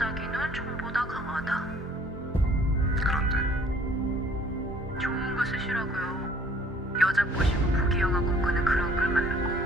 반짝이는 총보다 강하다. 그런데 좋은 거 쓰시라고요. 여자 꼬시고 부귀영화 꿈꾸는 그런 글 말고.